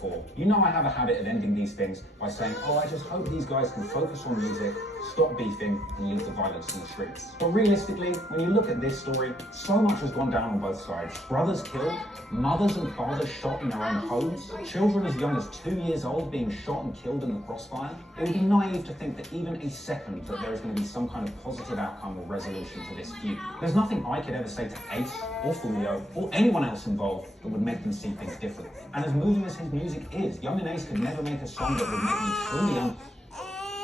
before. You know I have a habit of ending these things by saying, oh, I just hope these guys can focus on music, stop beefing, and leave the violence in the streets. But realistically, when you look at this story, so much has gone down on both sides. Brothers killed, mothers and fathers shot in their own homes, children as young as 2 years old being shot and killed in the crossfire. It would be naive to think that even a second that there is going to be some kind of positive outcome or resolution to this feud. There's nothing I could ever say to Ace or Julio or anyone else involved that would make them see things differently. And as moving as his music is, Yungeen Ace could never make a song that would make me truly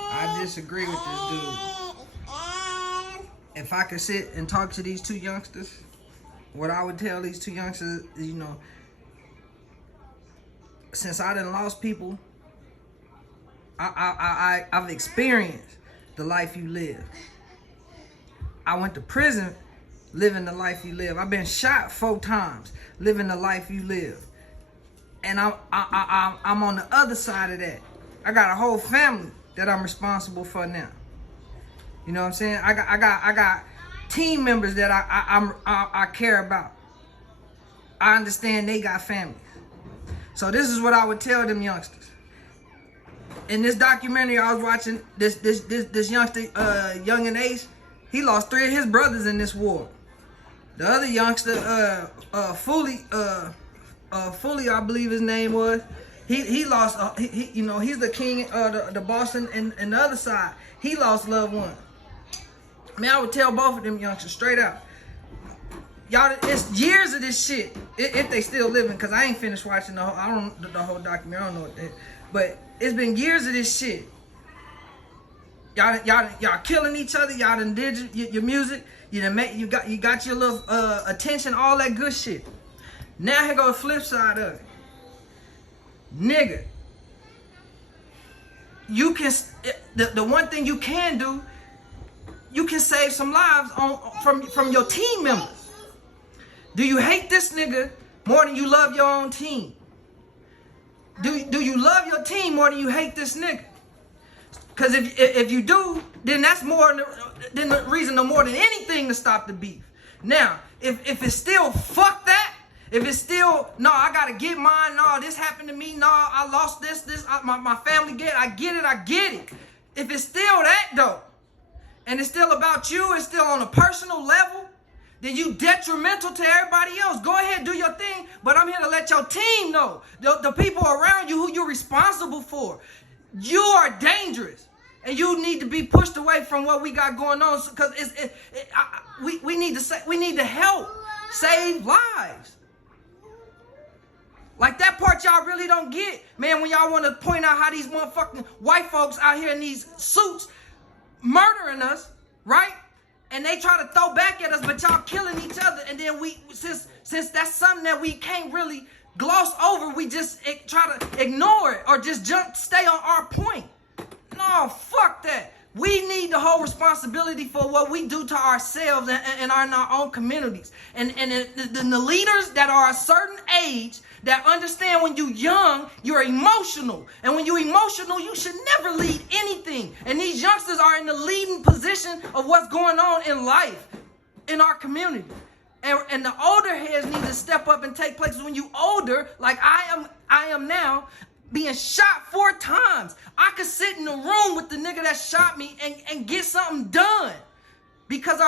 I disagree with this dude. If I could sit and talk to these two youngsters, what I would tell these two youngsters is, you know, since I done lost people, I've experienced the life you live. I went to prison living the life you live. I've been shot 4 times living the life you live. And I'm on the other side of that. I got a whole family that I'm responsible for now. You know what I'm saying? I got team members that I care about. I understand they got families. So this is what I would tell them youngsters. In this documentary I was watching, this youngster, Yungeen Ace, he lost 3 of his brothers in this war. The other youngster, Foolio, I believe his name was. He lost. You know, he's the king, the boss, and the other side. He lost loved ones. Man, I would tell both of them youngsters straight out. Y'all, it's years of this shit. If they still living, cause I ain't finished watching the whole documentary. I don't know what that, but it's been years of this shit. Y'all killing each other. Y'all done did your music. You got your little attention, all that good shit. Now here go the flip side of it. Nigga, you can, the one thing you can do, you can save some lives from your team members. Do you hate this nigga more than you love your own team? Do you love your team more than you hate this nigga? Because if you do, then that's more than the reason, no more than anything, to stop the beef. Now, if it's still fuck that, if it's still, no, I gotta get mine, no, this happened to me, no, I lost my family I get it. If it's still that though, and it's still about you, it's still on a personal level, then you detrimental to everybody else. Go ahead, do your thing, but I'm here to let your team know, the people around you who you're responsible for, you are dangerous. And you need to be pushed away from what we got going on, because we need to help save lives. Like that part y'all really don't get, man, when y'all want to point out how these motherfucking white folks out here in these suits murdering us, right? And they try to throw back at us, but y'all killing each other. And then since that's something that we can't really gloss over, we just try to ignore it or just stay on our point. No, fuck that. We need the whole responsibility for what we do to ourselves and our own communities. And the leaders that are a certain age that understand when you're young, you're emotional. And when you're emotional, you should never lead anything. And these youngsters are in the leading position of what's going on in life, in our community. And the older heads need to step up and take place. When you older, like I am now, being shot 4 times, I could sit in the room with the nigga that shot me and get something done, because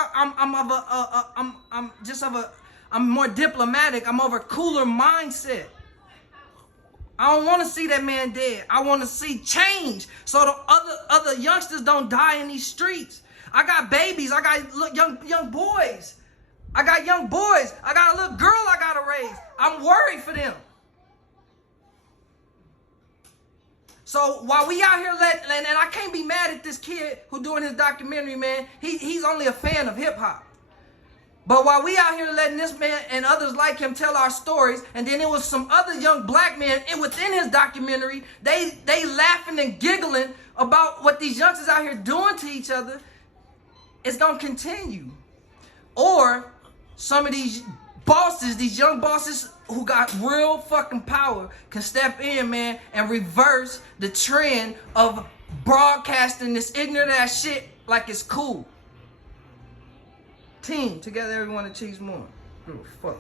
I'm more diplomatic. I'm of a cooler mindset. I don't want to see that man dead. I want to see change, so the other youngsters don't die in these streets. I got babies. I got young boys. I got young boys. I got a little girl I gotta raise. I'm worried for them. So while we out here and I can't be mad at this kid who doing his documentary, man. He's only a fan of hip hop. But while we out here letting this man and others like him tell our stories, and then it was some other young black men within his documentary, they laughing and giggling about what these youngsters out here doing to each other, it's gonna continue. Or some of these bosses, these young bosses who got real fucking power, can step in, man, and reverse the trend of broadcasting this ignorant ass shit like it's cool. Team, together everyone achieves more. Fuck.